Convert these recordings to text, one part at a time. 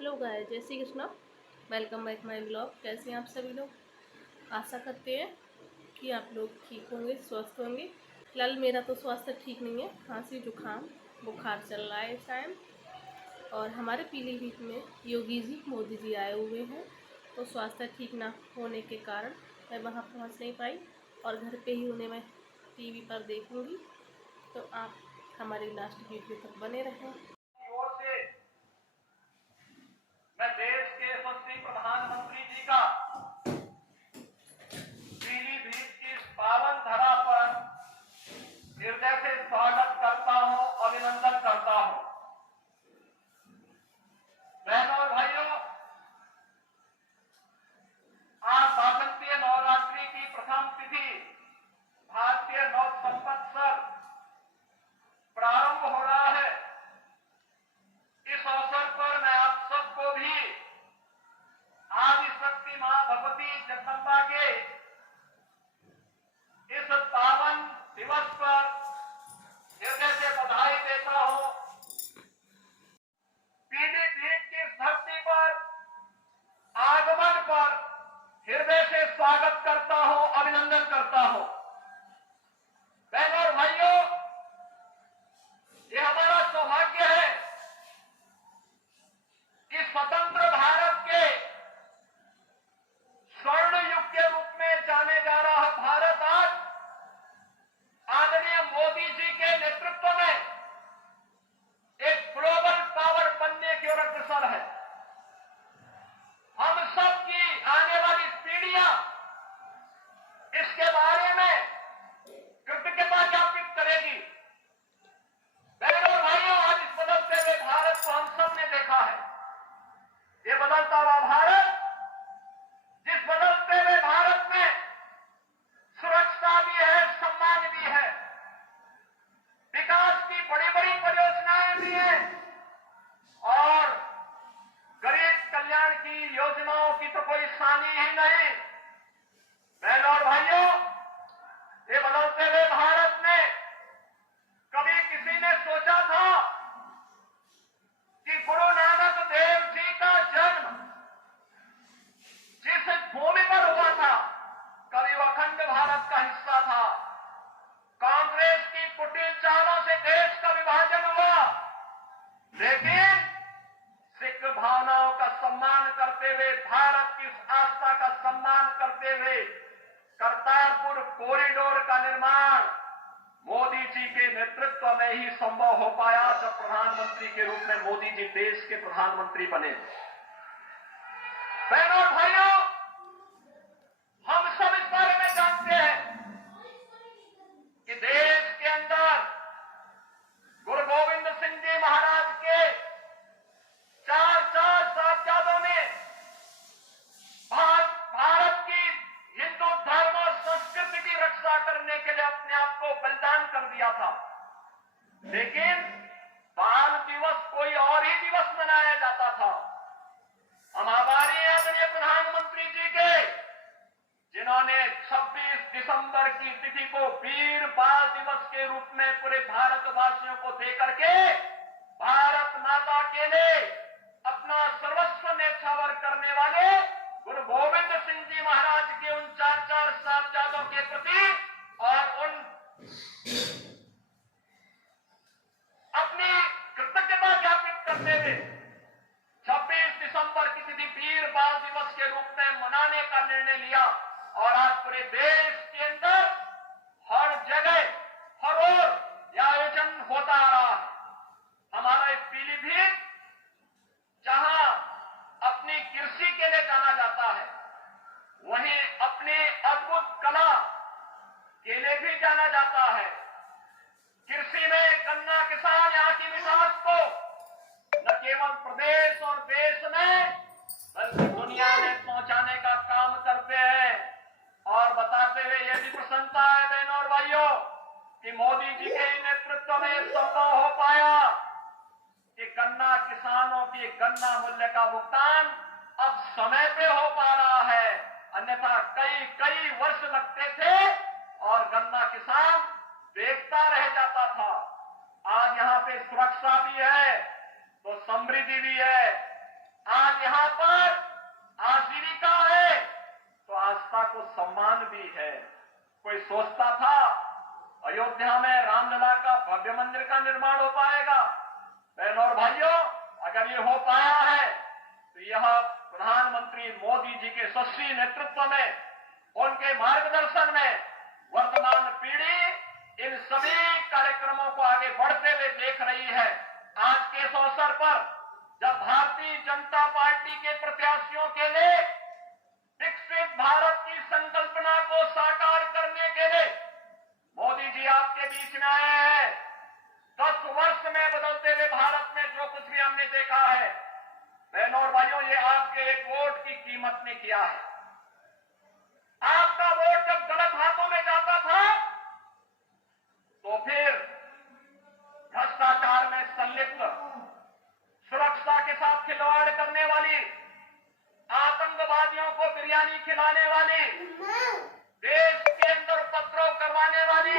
Hello guys, जय Shri Krishna. Welcome back my blog. कैसे हैं आप सभी लोग? आशा करते हैं कि आप लोग ठीक होंगे, स्वस्थ होंगे। फिलहाल मेरा तो स्वास्थ्य ठीक नहीं है, खांसी जुकाम बुखार चल रहा है इस टाइम। और हमारे पीलीभीत में योगी जी मोदी जी आए हुए हैं, तो स्वास्थ्य ठीक ना होने के कारण मैं वहाँ पहुँच नहीं पाई और घर पे ही उन्हें मैं टीवी पर देखूँगी। तो आप हमारे लास्ट वीडियो तक बने रहें। मैं देश के यशस्वी प्रधानमंत्री जी का पीलीभीत की इस पावन धरा पर हृदय से स्वागत करता हूं, अभिनंदन करता हूं। बहनों और भाइयों, आज वासंतीय नवरात्रि की प्रथम तिथि भारतीय नव संवत्सर प्रारंभ हो रहा है। इस अवसर पर मैं आप सबको भी आदिशक्ति मां भगवती जगदम्बा के इस पावन दिवस पर हृदय से बधाई देता हूं। पीलीभीत की इस धरती पर आगमन पर हृदय से स्वागत करता हूं, अभिनंदन करता हूं। बहनों और भाइयों, ये हमारा सौभाग्य है कि स्वतंत्र भारत के स्वर्ण युग के रूप में जाने जा रहा भारत आज आदरणीय मोदी जी के नेतृत्व में एक ग्लोबल पावर बनने की ओर अग्रसर है। हम सब की आने वाली पीढ़ियां इसके बारे में कृतज्ञता ज्ञापित करेगी। बहनों और भाइयों, आज इस बदलते हुए भारत को हम सब ने देखा है। ये बदलता हुआ भारत, जिस बदलते हुए भारत में सुरक्षा भी है, सम्मान भी है, विकास की बड़ी बड़ी परियोजनाएं भी हैं और गरीब कल्याण की योजनाओं की तो कोई सानी ही नहीं। बहनों और भाइयों, ये बदलते हुए भारत में कभी किसी ने सोचा था कि गुरु नानक देव जी का जन्म जिस भूमि पर हुआ था, कभी वो अखंड भारत का हिस्सा था। कांग्रेस की कुटिल चालों से देश का विभाजन हुआ, लेकिन सिख भावनाओं का सम्मान करते हुए, भारत की इस आस्था का सम्मान करते हुए करतारपुर कॉरिडोर का निर्माण मोदी जी के नेतृत्व में ही संभव हो पाया, जब प्रधानमंत्री के रूप में मोदी जी देश के प्रधानमंत्री बने। बहनों और भाइयों, हम सब इस बारे में जानते हैं कि देश के अंदर गुरु गोविंद सिंह जी महाराज के चार साहिबजादों ने भारत की हिंदू धर्म और संस्कृति की रक्षा करने के लिए अपने आप को बलिदान कर दिया था। लेकिन बाल दिवस कोई और ही दिवस मनाया जाता था। हम हमारे आदरणीय प्रधानमंत्री जी के, जिन्होंने 26 दिसंबर की तिथि को वीर बाल दिवस के रूप में पूरे भारतवासियों को देकर के भारत माता के लिए अपना सर्वस्व न्यौछावर करने वाले गुरु गोविंद सिंह जी महाराज के उन चार साहिबजादों के प्रति और उन अपनी कृतज्ञता ज्ञापित करते हुए 26 दिसंबर की तिथि वीर बाल दिवस के रूप में मनाने का निर्णय लिया। और आज पूरे देश के अंदर हर जगह हर ओर यह आयोजन होता आ रहा है। हमारा एक पीलीभीत, जहां अपनी कृषि के लिए जाना जाता है, वहीं अपनी अद्भुत कला के लिए भी जाना जाता है। कृषि में गन्ना किसान यहाँ की मिठास को न केवल प्रदेश और देश में बल्कि दुनिया में पहुंचाने का काम करते हैं। और बताते हुए यह भी प्रसन्नता है बहनों और भाइयों कि मोदी जी के नेतृत्व में संभव हो पाया कि गन्ना किसानों की गन्ना मूल्य का भुगतान अब समय पे हो पा रहा है। अन्यथा कई वर्ष लगते थे और गन्ना किसान बेचता रह जाता था। आज यहाँ पे सुरक्षा भी है तो समृद्धि भी है। अयोध्या में रामलला का भव्य मंदिर का निर्माण हो पाएगा। बहनों और भाइयों, अगर ये हो पाया है तो यह प्रधानमंत्री मोदी जी के यशस्वी नेतृत्व में, उनके मार्गदर्शन में वर्तमान पीढ़ी इन सभी कार्यक्रमों को आगे बढ़ते हुए देख रही है। आज के इस अवसर पर जब भारतीय जनता पार्टी के प्रत्याशियों के लिए विकसित भारत की संकल्पना को साकार करने के लिए मोदी जी आपके बीच में आए हैं, 10 वर्ष में बदलते हुए भारत में जो कुछ भी हमने देखा है, बहनों और भाइयों, ये आपके एक वोट की कीमत ने किया है। आपका वोट जब गलत हाथों में जाता था तो फिर भ्रष्टाचार में संलिप्त, सुरक्षा के साथ खिलवाड़ करने वाली, आतंकवादियों को बिरयानी खिलाने वाली, देश के अंदर उपद्रव करवाने वाली,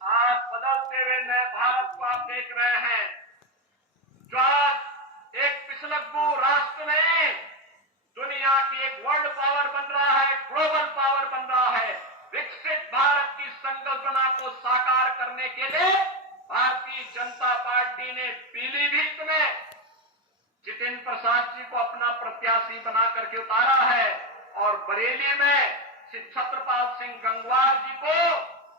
आज बदलते हुए नए भारत को आप देख रहे हैं, जो आज एक पिछलग्गू राष्ट्र नहीं, दुनिया की एक वर्ल्ड पावर बन रहा है, ग्लोबल पावर बन रहा है। विकसित भारत की संकल्पना को साकार करने के लिए भारतीय जनता पार्टी ने पीलीभीत में जितिन प्रसाद जी को अपना प्रत्याशी बना करके उतारा है और बरेली में श्री छत्रपाल सिंह गंगवार जी को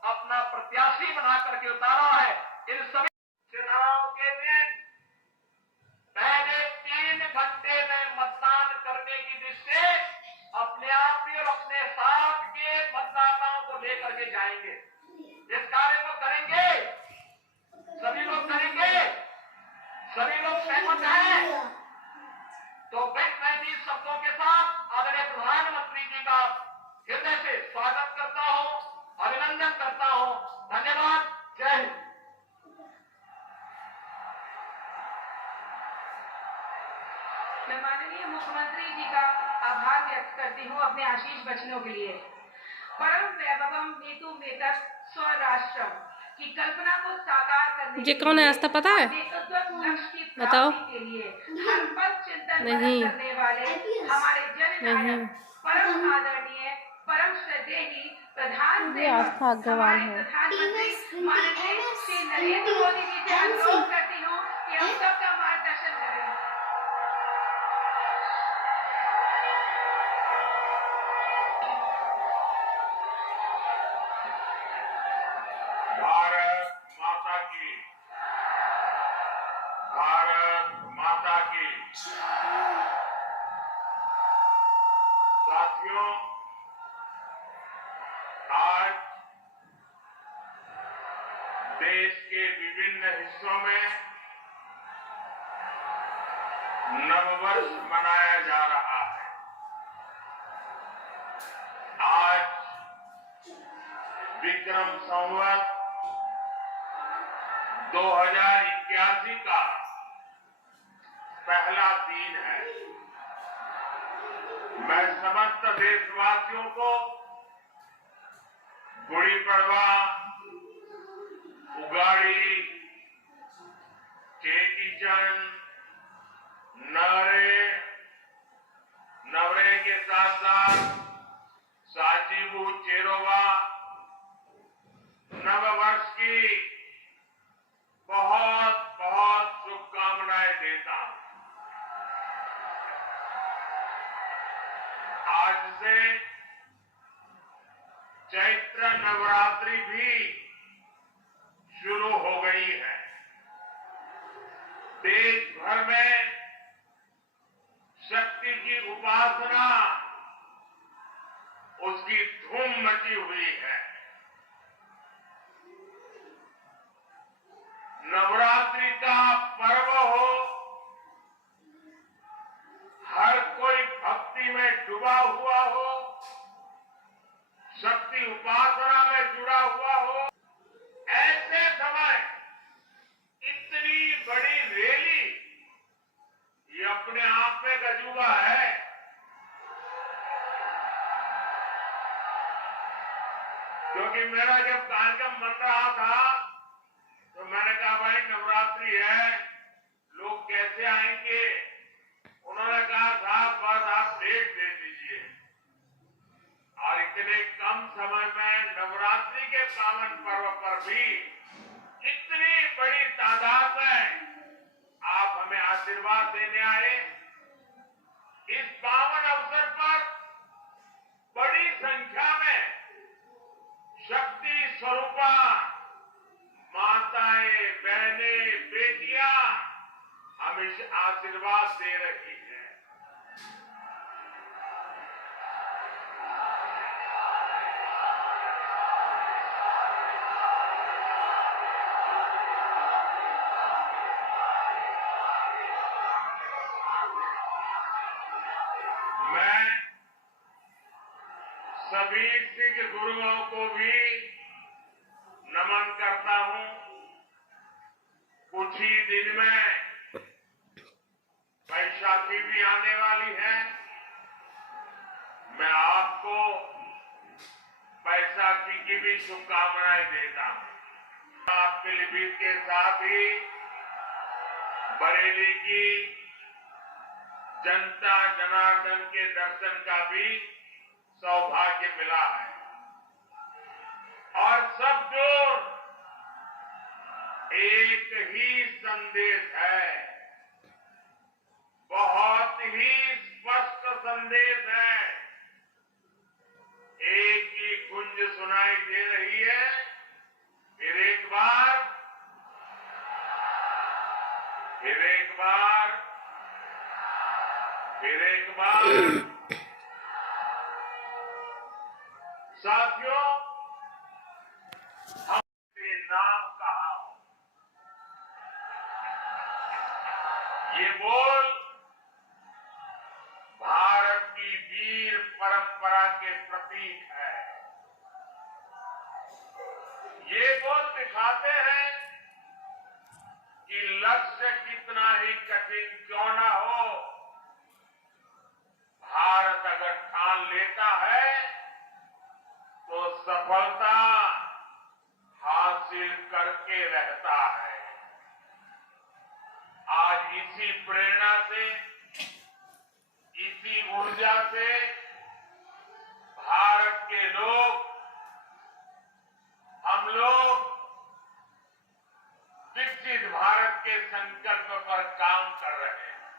अपना प्रत्याशी बना करके उतारा है। इन सभी चुनाव के दिन पहले 3 घंटे में मतदान करने की दृष्टि से अपने आप ही और अपने साथ के मतदाताओं को लेकर के जाएंगे। इस कार्य को करेंगे, सभी लोग करेंगे, सभी लोग सहमत हैं। तो मैं भी शब्दों के साथ आदरणीय प्रधानमंत्री जी का हृदय से स्वागत करता हूं, अभिनंदन करता हूं। धन्यवाद। जय हिंद। मैं माननीय मुख्यमंत्री जी का आभार व्यक्त करती हूँ अपने आशीष वचनों के लिए। परम वैभवम नेतु मेतक स्वराष्ट्रम की कल्पना को साकार करने ये कौन है आस्था पता है? बताओ। के लिए हर पल चिंतन नहीं करने वाले हमारे जननायक परम आदरणीय परम श्रद्धेय प्रधानमंत्री आस्था अग्रवाल है। प्रधानमंत्री माननीय श्री नरेंद्र मोदी जी से अनुरोध करती हूँ कि हम सबका मार्गदर्शन करें। भारत माता की, भारत माता की। साथियों, आज देश के विभिन्न हिस्सों में नववर्ष मनाया जा रहा है। आज विक्रम संवत 2081 का पहला दिन है। मैं समस्त देशवासियों को गुड़ी पड़वा, उगाड़ी, चेटी चंद, नवरे के साथ साथ साजीबू चेरोवा नववर्ष की बहुत बहुत शुभकामनाएं देता हूं। आज से चैत्र नवरात्रि भी शुरू हो गई है। देश भर में शक्ति की उपासना, उसकी धूम मची हुई है। नवरात्रि का पर्व हो, हर कोई भक्ति में डूबा हुआ हो, शक्ति उपासना में जुड़ा हुआ हो, ऐसे समय इतनी बड़ी रैली, ये अपने आप में अजूबा है। क्योंकि मेरा जब कार्यक्रम बन रहा था तो मैंने कहा भाई नवरात्रि है, लोग कैसे आएंगे? उन्होंने कहा साहब बस आप डेट दे दीजिए। और इतने कम समय में नवरात्रि के पावन पर्व पर भी इतनी बड़ी तादाद में आप हमें आशीर्वाद देने आए। इस पावन अवसर पर बड़ी संख्या में शक्ति स्वरूपा माताएं, बहनें, बेटियां हमें आशीर्वाद दे रही हैं। मैं सभी सिख गुरुओं को भी नमन करता हूं। कुछ ही दिन में बैसाखी भी आने वाली है। मैं आपको बैसाखी की भी शुभकामनाएं देता हूं। आप पीलीभीत के साथ ही बरेली की जनता जनार्दन के दर्शन का भी सौभाग्य मिला है और सब जोर एक ही संदेश है, बहुत ही स्पष्ट संदेश है। एक ही गुंज सुनाई दे रही है, फिर एक बार, फिर एक बार, फिर एक बार। साथियों, हमने नाम कहा, ये बोल भारत की वीर परंपरा के प्रतीक है। ये बोल दिखाते हैं कि लक्ष्य कितना ही कठिन क्यों ना हो, भारत अगर ठान लेता है तो सफलता हासिल करके रहता है। आज इसी प्रेरणा से, इसी ऊर्जा से भारत के लोग, हम लोग विकसित भारत के संकल्प पर काम कर रहे हैं।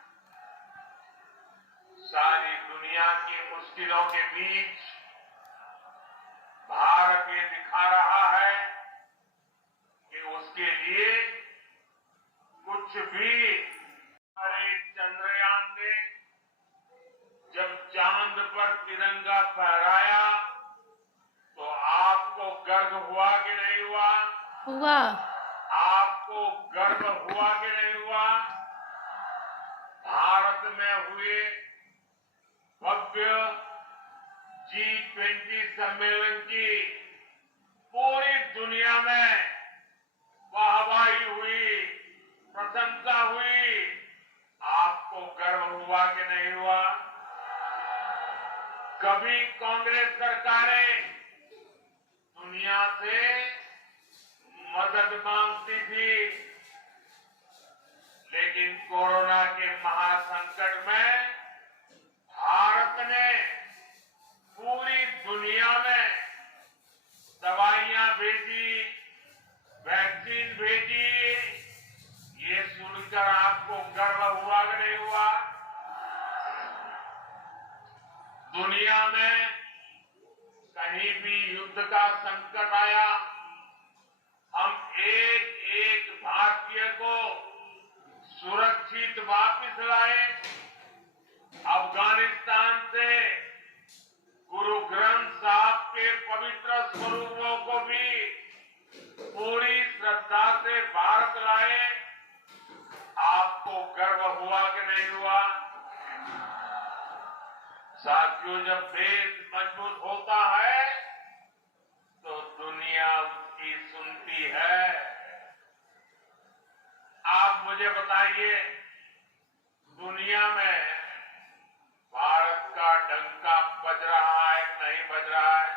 सारी दुनिया की मुश्किलों के बीच भारत ये दिखा रहा है कि उसके लिए कुछ भी। हमारे चंद्रयान ने जब चांद पर तिरंगा फहराया तो आपको गर्व हुआ कि नहीं हुआ? हुआ। आपको गर्व हुआ कि नहीं हुआ? भारत में हुए भव्य G20 सम्मेलन की पूरी दुनिया में वाहवाही हुई, प्रशंसा हुई। आपको गर्व हुआ कि नहीं हुआ? कभी कांग्रेस सरकारें दुनिया से मदद मांगती थी, लेकिन कोरोना के महासंकट में भारत ने पूरी दुनिया में दवाइयां भेजी, वैक्सीन भेजी। ये सुनकर आपको गर्व हुआ कि नहीं हुआ? दुनिया में कहीं भी युद्ध का संकट आया, हम एक एक भारतीय को सुरक्षित वापस लाए। अफगानिस्तान से गुरु ग्रंथ साहब के पवित्र स्वरूपों को भी पूरी श्रद्धा से भारत लाए। आपको गर्व हुआ कि नहीं हुआ? साथियों, जब देश मजबूत होता है तो दुनिया उसकी सुनती है। आप मुझे बताइए, दुनिया में भारत का डंका बज रहा है कि नहीं बज रहा है?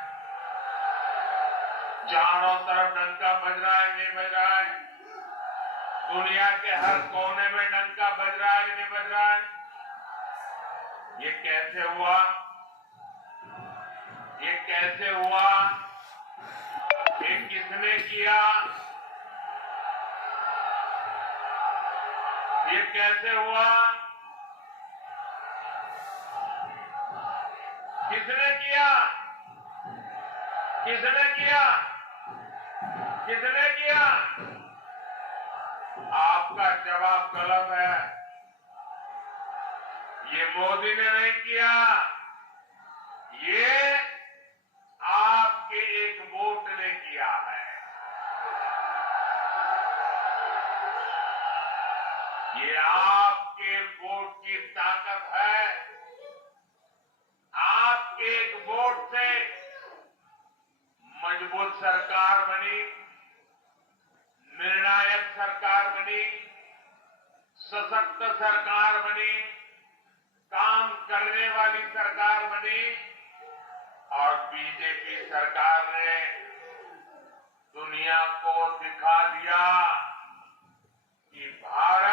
चारों तरफ डंका बज रहा है कि नहीं बज रहा है? दुनिया के हर कोने में डंका बज रहा है कि नहीं बज रहा है? ये कैसे हुआ? ये कैसे हुआ? एक किसने किया? ये कैसे हुआ? किसने किया? किसने किया? किसने किया? आपका जवाब गलत है। ये मोदी ने नहीं किया, ये आपके एक वोट ने किया है। ये आपके वोट की ताकत है। आपके एक वोट से मजबूत सरकार बनी, निर्णायक सरकार बनी, सशक्त सरकार बनी, काम करने वाली सरकार बनी और बीजेपी सरकार ने दुनिया को दिखा दिया कि भारत